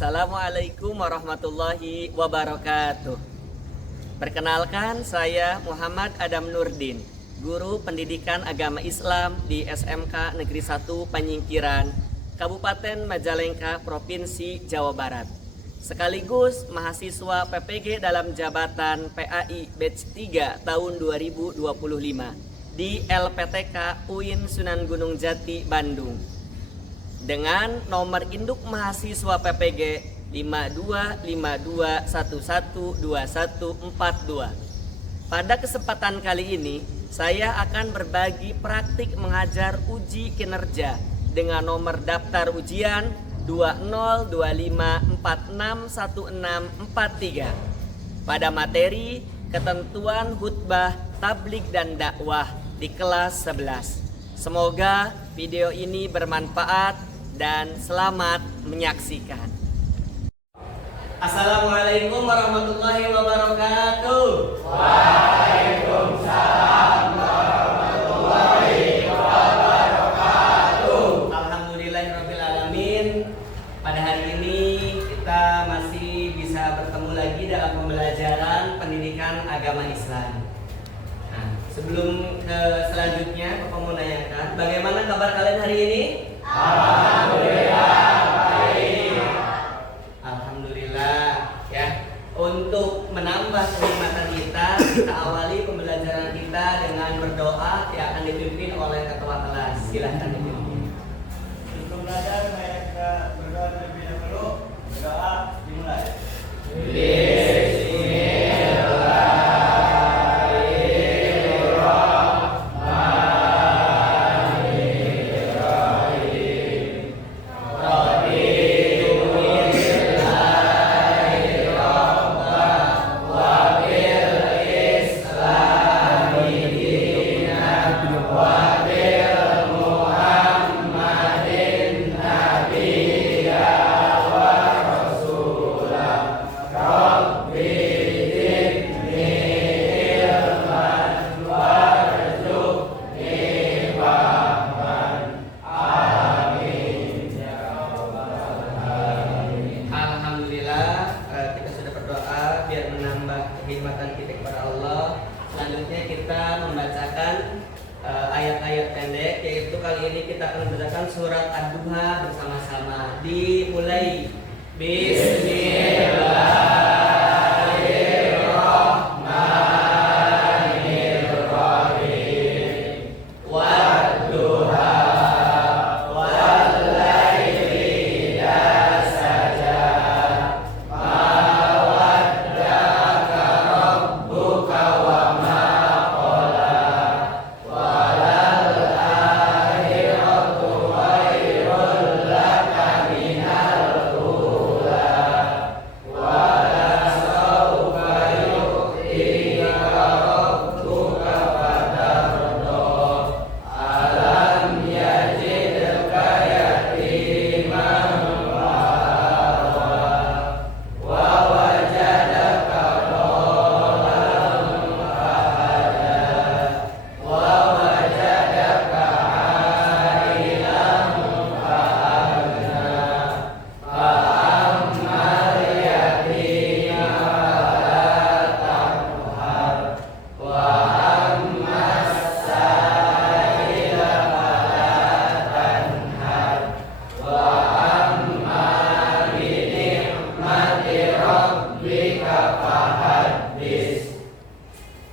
Assalamualaikum warahmatullahi wabarakatuh. Perkenalkan, saya Muhammad Adam Nurdin, guru pendidikan agama Islam di SMK Negeri 1 Panyingkiran, Kabupaten Majalengka, Provinsi Jawa Barat. Sekaligus mahasiswa PPG dalam jabatan PAI Batch 3 tahun 2025 di LPTK UIN Sunan Gunung Jati, Bandung. Dengan nomor induk mahasiswa PPG 5252112142. Pada kesempatan kali ini, saya akan berbagi praktik mengajar uji kinerja dengan nomor daftar ujian 2025461643 pada materi ketentuan khutbah, tablik dan dakwah di kelas 11. Semoga video ini bermanfaat dan selamat menyaksikan. Assalamualaikum warahmatullahi wabarakatuh. Waalaikumsalam warahmatullahi wabarakatuh. Alhamdulillahirabbil alamin. Pada hari ini kita masih bisa bertemu lagi dalam pembelajaran pendidikan agama Islam. Nah, sebelum ke selanjutnya, Bapak mau menanyakan, bagaimana kabar kalian hari ini? Alhamdulillah baik. Alhamdulillah ya. Untuk menambah kenikmatan kita awali pembelajaran kita dengan berdoa yang akan dipimpin oleh ketua kelas. Silahkan dipimpin. Untuk belajar saya kita berdoa terlebih dahulu. Berdoa dimulai. Kekhidmatan kita kepada Allah. Selanjutnya kita membacakan ayat-ayat pendek, yaitu kali ini kita akan membacakan surat Ad-Duha bersama-sama. Dimulai. Bismillahirrahmanirrahim. Wad-duha wal-laili idza saja.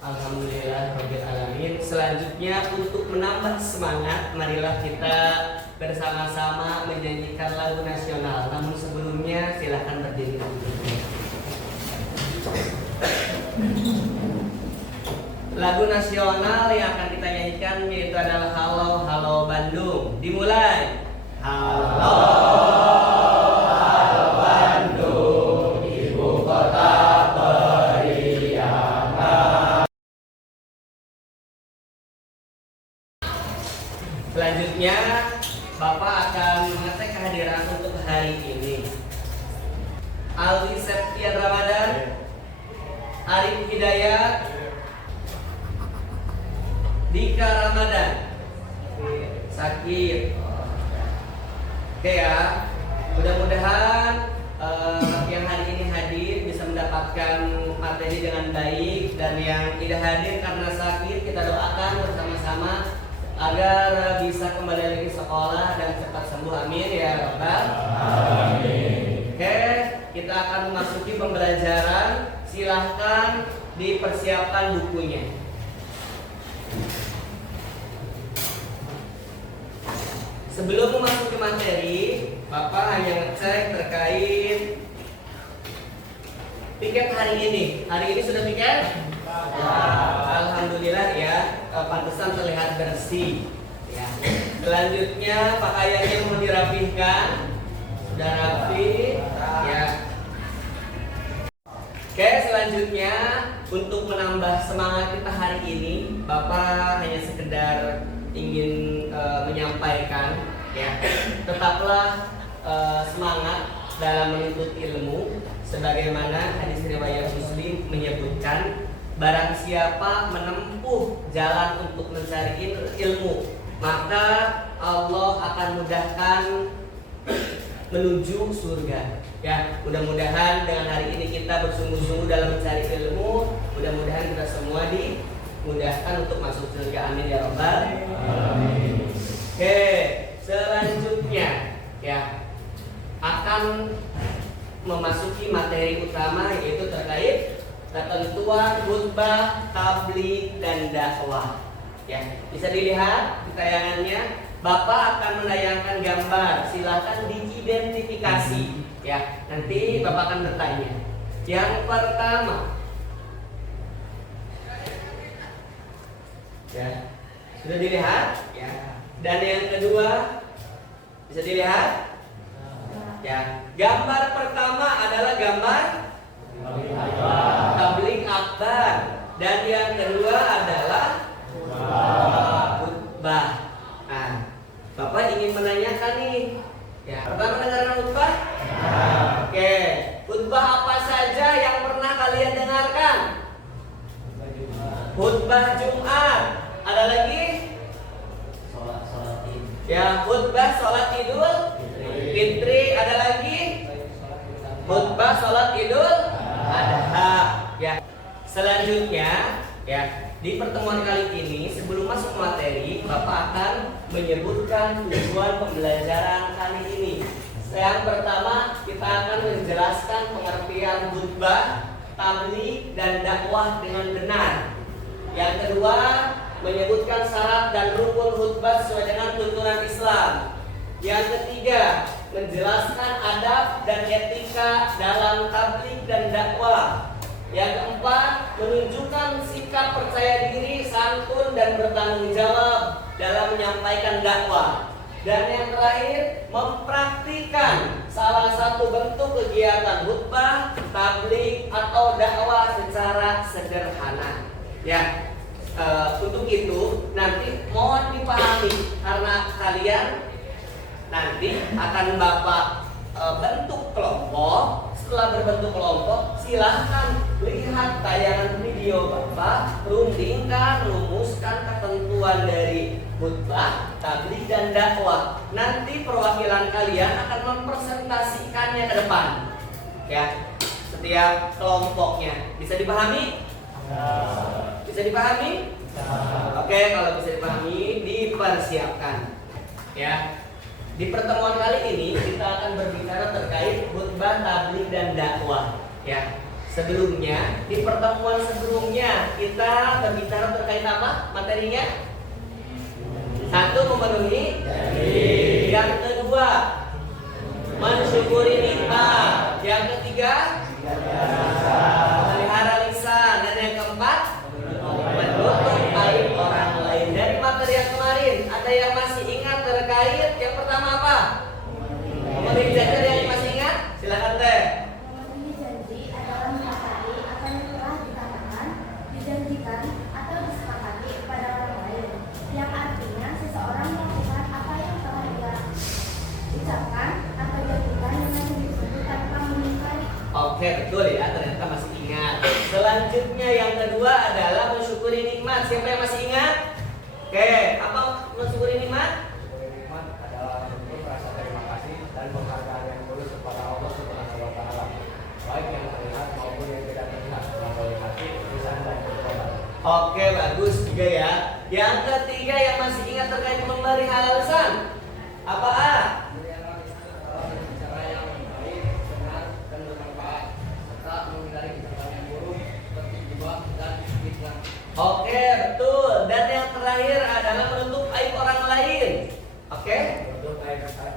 Alhamdulillahirabbil Selanjutnya, untuk menambah semangat, marilah kita bersama-sama menyanyikan lagu nasional. Namun sebelumnya silakan berdiri. Lagu nasional yang akan kita nyanyikan yaitu adalah Halo Halo Bandung. Dimulai. Halo Bandung, ibu kota periangan. Selanjutnya, Bapak akan mengecek kehadiran untuk hari ini. Alwi Septian Ramadan, Arif Hidayat, Dika Ramadan. Sakit. Oke ya. Mudah-mudahan yang hari ini hadir bisa mendapatkan materi dengan baik, dan yang tidak hadir karena sakit kita doakan bersama-sama agar bisa kembali lagi sekolah dan cepat sembuh, amin ya rabbal alamin. Oke, kita akan memasuki pembelajaran. Silahkan dipersiapkan bukunya. Sebelum memasuki materi, Bapak hanya ngecek terkait piket hari ini. Hari ini sudah piket? Alhamdulillah ya, pantesan terlihat bersih. Ya. Selanjutnya pakaiannya mau dirapihkan, sudah rapi. Ya. Oke, selanjutnya untuk menambah semangat kita hari ini, Bapak hanya sekedar ingin menyampaikan, ya, tetaplah semangat dalam menuntut ilmu, sebagaimana hadis riwayat Muslim menyebutkan, barang siapa menempuh jalan untuk mencari ilmu, maka Allah akan mudahkan menuju surga. Ya, mudah-mudahan dengan hari ini kita bersungguh-sungguh dalam mencari ilmu, mudah-mudahan kita semua dimudahkan untuk masuk surga, amin ya rabbal alamin. Oke, selanjutnya ya akan memasuki materi utama, yaitu terkait ketentuan khutbah, tabligh dan dakwah. Ya, bisa dilihat di tayangannya. Bapak akan menayangkan gambar, silakan diidentifikasi. Ya, nanti Bapak akan bertanya. Yang pertama, ya, sudah dilihat? Ya. Dan yang kedua, bisa dilihat? Ya. Gambar pertama adalah gambar tabligh akbar, dan yang kedua adalah khutbah. Nah, Bapak ingin menanyakan nih, ya, pertama mendengarkan khutbah? Oke, khutbah apa saja yang pernah kalian dengarkan? Khutbah Jumat. Ada lagi? Ya, khutbah sholat Idul Fitri. Ada lagi? Khutbah sholat Idul Adha. Ya. Selanjutnya, ya, di pertemuan kali ini sebelum masuk materi, Bapak akan menyebutkan tujuan pembelajaran kali ini. Yang pertama, kita akan menjelaskan pengertian khutbah, tabligh dan dakwah dengan benar. Yang kedua, menyebutkan syarat dan rukun khutbah sesuai dengan tuntunan Islam. Yang ketiga, menjelaskan adab dan etika dalam tabligh dan dakwah. Yang keempat, menunjukkan sikap percaya diri, santun dan bertanggung jawab dalam menyampaikan dakwah. Dan yang terakhir, mempraktikkan salah satu bentuk kegiatan khutbah, tabligh atau dakwah secara sederhana. Ya, untuk itu nanti mohon dipahami, karena kalian nanti akan Bapak bentuk kelompok. Setelah berbentuk kelompok, silahkan lihat tayangan video Bapak, rundingkan, rumuskan ketentuan dari khutbah, tabligh dan dakwah. Nanti perwakilan kalian akan mempresentasikannya ke depan. Ya, setiap kelompoknya bisa dipahami? Bisa dipahami? Oke, kalau bisa dipahami, dipersiapkan. Ya. Di pertemuan kali ini kita akan berbicara terkait khutbah, tabligh dan dakwah. Ya. Sebelumnya, di pertemuan sebelumnya kita berbicara terkait apa materinya? Satu, memenuhi janji. Yang kedua, mensyukuri nikmat. Yang ketiga, melihara lisan. Dan yang keempat, menutup aib orang lain. Dari materi yang kemarin, ada yang masih ingat terkait yang pertama apa? Memenuhi janji. Ada yang masih ingat? Silakan Teh. Memenuhi janji adalah mengingkari apa yang telah dikatakan, dijanjikan atau disepakati kepada orang lain, yang artinya seseorang melakukan apa yang telah dia ucapkan atau janjikan dengan sungguh-sungguh tanpa mengingkari. Oke, betul ya, ternyata masih ingat. Selanjutnya yang kedua adalah mensyukuri nikmat. Siapa yang masih ingat? Oke, apa mensyukuri nikmat? Nikmat adalah bentuk rasa terima kasih dan penghargaan yang tulus kepada Allah Subhanahu wa Oke, bagus juga ya. Yang ketiga yang masih ingat terkait memberi alasan. Apa A? Cara yang baik, benar, dan bermanfaat, serta menghindari ucapan yang buruk seperti gibah dan fitnah. Oke, betul. Dan yang terakhir adalah menutup aib orang lain. Oke?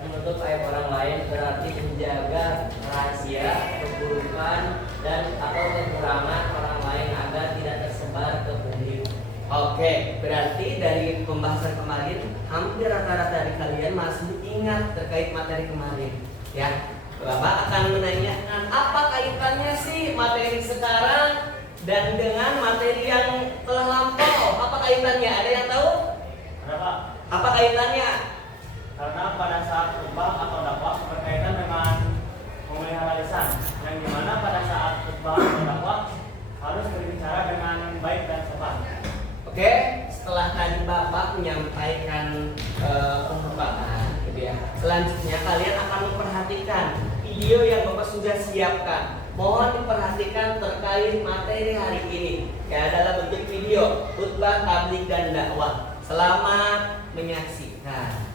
Menutup aib orang lain berarti menjaga rahasia, keburukan, dan atau kekurangan orang lain agar tidak tersebar ke publik. Oke, berarti dari pembahasan kemarin hampir rata-rata dari kalian masih ingat terkait materi kemarin, ya. Bapak akan menanyakan apa kaitannya sih materi sekarang dan dengan materi yang telah lampau. Apa kaitannya? Ada yang tahu? Ada Pak. Apa kaitannya? Karena pada saat khutbah atau dakwah berkaitan dengan memelihara lisan, yang dimana pada saat khutbah atau dakwah harus berbicara dengan baik dan sopan. Oke, setelah tadi Bapak menyampaikan pembukaan, gitu ya. Selanjutnya kalian akan memperhatikan video yang Bapak sudah siapkan. Mohon diperhatikan terkait materi hari ini, ya, dalam bentuk video khutbah tabligh dan dakwah. Selamat menyaksikan.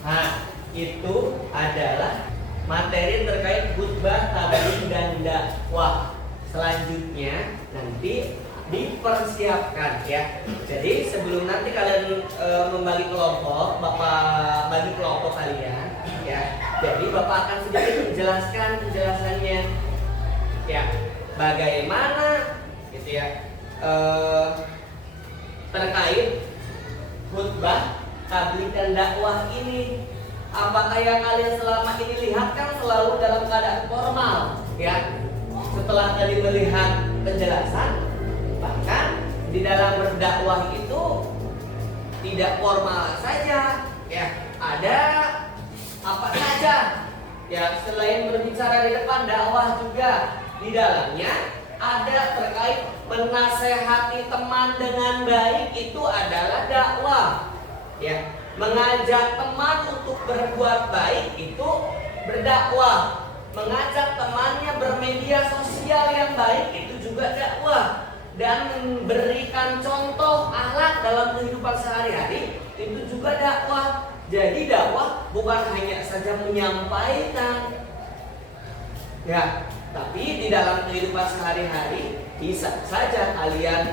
Nah, itu adalah materi terkait khutbah, tabligh dan dakwah. Selanjutnya nanti dipersiapkan, ya. Jadi sebelum nanti kalian membagi kelompok, Bapak bagi kelompok kalian, ya. Jadi Bapak akan sedikit menjelaskan penjelasannya, ya. Bagaimana, gitu ya, terkait khutbah, tabligh dan dakwah ini. Apakah yang kalian selama ini lihat kan selalu dalam keadaan formal, ya. Setelah tadi melihat penjelasan, bahkan di dalam berdakwah itu tidak formal saja, ya. Ada apa saja, ya, selain berbicara di depan dakwah juga di dalamnya ada terkait menasehati teman dengan baik, itu adalah dakwah, ya. Mengajak teman untuk berbuat baik itu berdakwah. Mengajak temannya bermedia sosial yang baik itu juga dakwah. Dan memberikan contoh akhlak dalam kehidupan sehari-hari itu juga dakwah. Jadi dakwah bukan hanya saja menyampaikan, ya, tapi di dalam kehidupan sehari-hari bisa saja kalian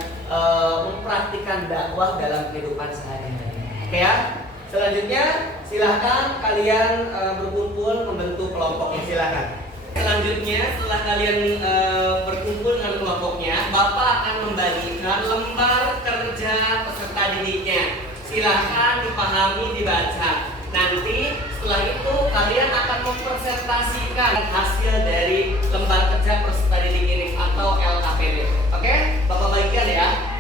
mempraktikkan dakwah dalam kehidupan sehari-hari. Oke, ya. Selanjutnya silahkan kalian berkumpul membentuk kelompoknya, silahkan. Selanjutnya setelah kalian berkumpul dengan kelompoknya, Bapak akan membagikan lembar kerja peserta didiknya. Silahkan dipahami, dibaca. Nanti setelah itu kalian akan mempresentasikan hasil dari lembar kerja peserta didik ini atau LKPD. Oke, Bapak bagikan ya.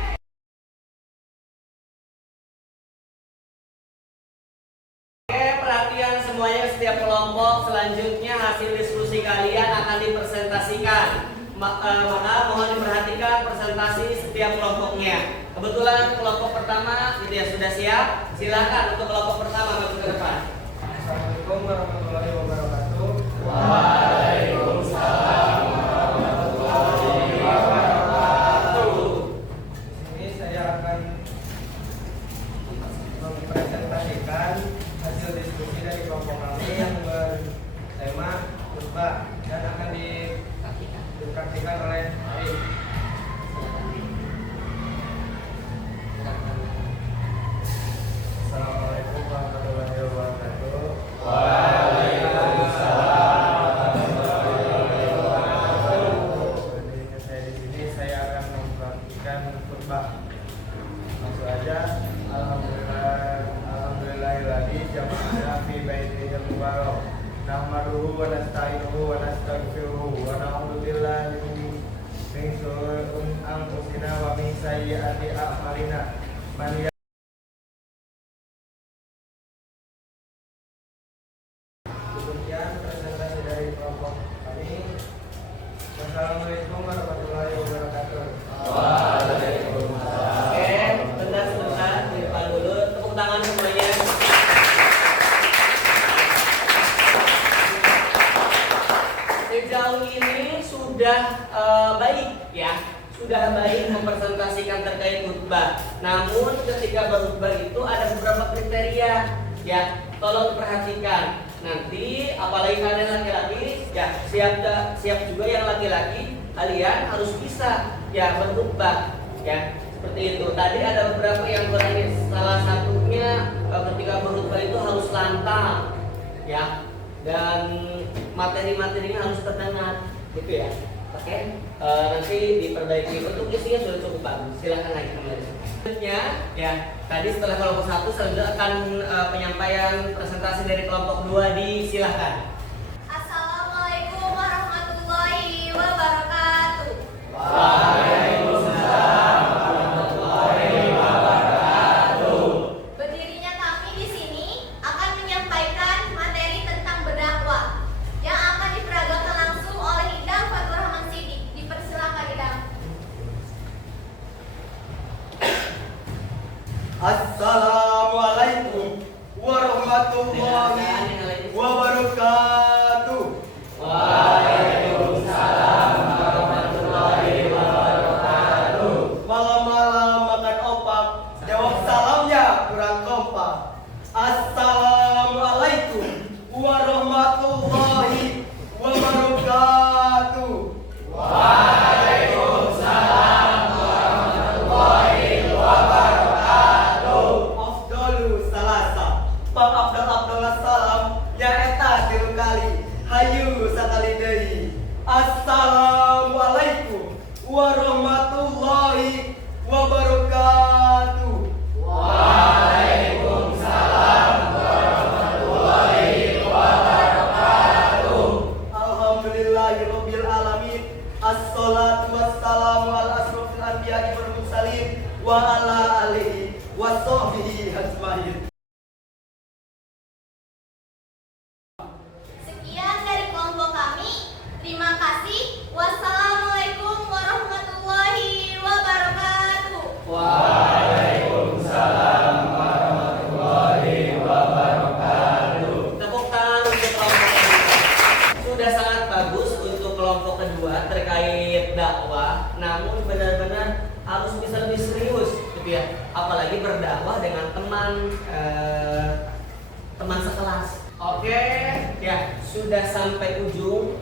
Perhatian semuanya, setiap kelompok selanjutnya hasil diskusi kalian akan dipresentasikan. Maka mohon diperhatikan presentasi setiap kelompoknya. Kebetulan kelompok pertama gitu ya, sudah siap. Silakan untuk kelompok pertama maju ke depan. Assalamualaikum warahmatullahi wabarakatuh. Waalaikumsalam warahmatullahi wabarakatuh. Di sini saya akan mempresentasikan hasil diskusi dari kelompok kami yang bertema khutbah dan akan dipraktikkan oleh Arif. Assalamualaikum warahmatullahi wabarakatuh. Waalaikumsalam warahmatullahi mubarak. Nahmaduhu wa nasta'inuhu wa nastaghfiruhu wa na'udzu billahi min syururi anfusina wa min sayyiati a'malina. Man Demikian presentasi dari kelompok kami. Wassalamualaikum warahmatullahi wabarakatuh. Oke, sebentar di depan dulu. Tepuk tangan semuanya. Sejauh ini sudah baik ya, sudah baik mempresentasikan terkait khutbah. Namun ketika berkhutbah itu ada beberapa kriteria ya, tolong perhatikan. Nanti apalagi kalian laki-laki ya, siap juga yang laki-laki, kalian harus bisa ya berkhutbah ya, seperti itu. Tadi ada beberapa yang bertanya, salah satunya ketika berkhutbah itu harus lantang ya, dan materi-materinya harus terdengar gitu ya. Oke, nanti diperbaiki. Untuk isinya sudah cukup bagus, silakan lagi kembali. Selanjutnya ya, tadi setelah kelompok 1 selanjutnya akan penyampaian presentasi dari kelompok 2, disilahkan. Assalamualaikum warahmatullahi wabarakatuh. Waalaikumsalam warahmatullahi wabarakatuh. Berdirinya kami di sini akan menyampaikan materi tentang berdakwah yang akan diperagakan langsung oleh Idam Fatur Rahman Sidik. Dipersilakan Idam. Assalamualaikum warahmatullahi wabarakatuh. Waalaikumsalam warahmatullahi wabarakatuh. Malam-malam makan opak, jawab salamnya kurang kompak. Assalamualaikum warahmatullahi wabarakatuh. Waalaikumsalam warahmatullahi wabarakatuh. Afdalu salasa, Pak Abdul salam, ya eta 3 kali, hayu sakali deui. Assalamualaikum warahmatullahi wabarakatuh. Waalaikumsalam warahmatullahi wabarakatuh. Alhamdulillahirabbil alamin. Assalatu wassalamu ala asrofil anbiya'i wal mursalin wa ala alihi washabbihi ajmain. Sekian dari kelompok kami. Terima kasih. Wassalamualaikum warahmatullahi wabarakatuh. Waalaikumsalam warahmatullahi wabarakatuh. Tepuk tangan untuk kelompok kedua. Sudah sangat bagus untuk kelompok kedua terkait dakwah, namun benar-benar harus bisa lebih serius gitu ya. Apalagi berdakwah dengan teman sekelas. Oke, ya sudah sampai ujung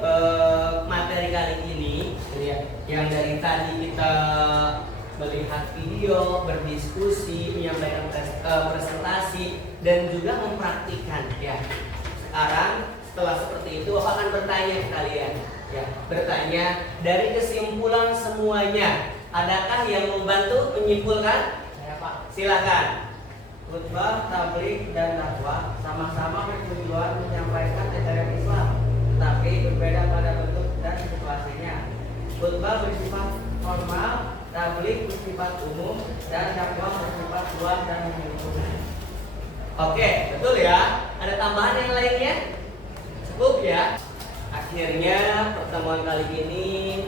materi kali ini gitu ya. Yang dari tadi kita melihat video, berdiskusi, menyampaikan presentasi, dan juga mempraktikkan ya. Sekarang setelah seperti itu Bapak akan bertanya ke kalian ya, bertanya dari kesimpulan semuanya, adakah yang membantu menyimpulkan? Saya Pak. Silakan. Khutbah, tabligh, dan dakwah sama-sama bertujuan menyampaikan ajaran Islam, tetapi berbeda pada bentuk dan situasinya. Khutbah bersifat formal, tabligh bersifat umum, dan dakwah bersifat luas dan menyeluruh. Oke, betul ya. Ada tambahan yang lainnya? Cukup ya. Akhirnya pertemuan kali ini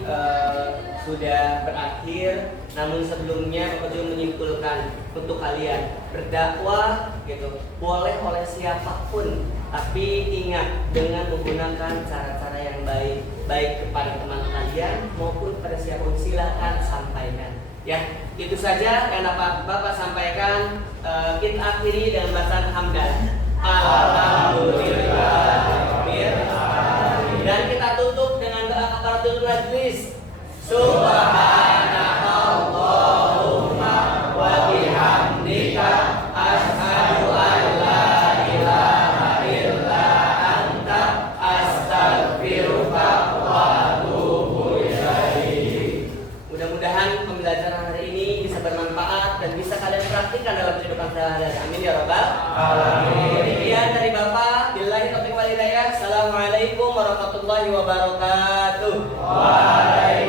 sudah berakhir. Namun sebelumnya Bapak juga menyimpulkan untuk kalian berdakwah gitu boleh oleh siapapun, tapi ingat dengan menggunakan cara-cara yang baik, baik kepada teman kalian maupun pada siapapun. Silakan sampaikan. Ya, itu saja yang dapat Bapak sampaikan. Kita akhiri dengan bacaan hamdalah. Alhamdulillah. Dan kita tutup dengan doa kafaratul majlis. Subhanakallahumma wa bihamdika asyhadu an la ilaha illa anta astaghfiruka wa atubu ilaik. Mudah-mudahan pembelajaran hari ini bisa bermanfaat dan bisa kalian praktikkan dalam kehidupan sehari-hari. Amin ya rabbal alamin. Demikian dari Bapak. Billahi taufiq wal warahmatullahi wabarakatuh. Waalaikumsalam.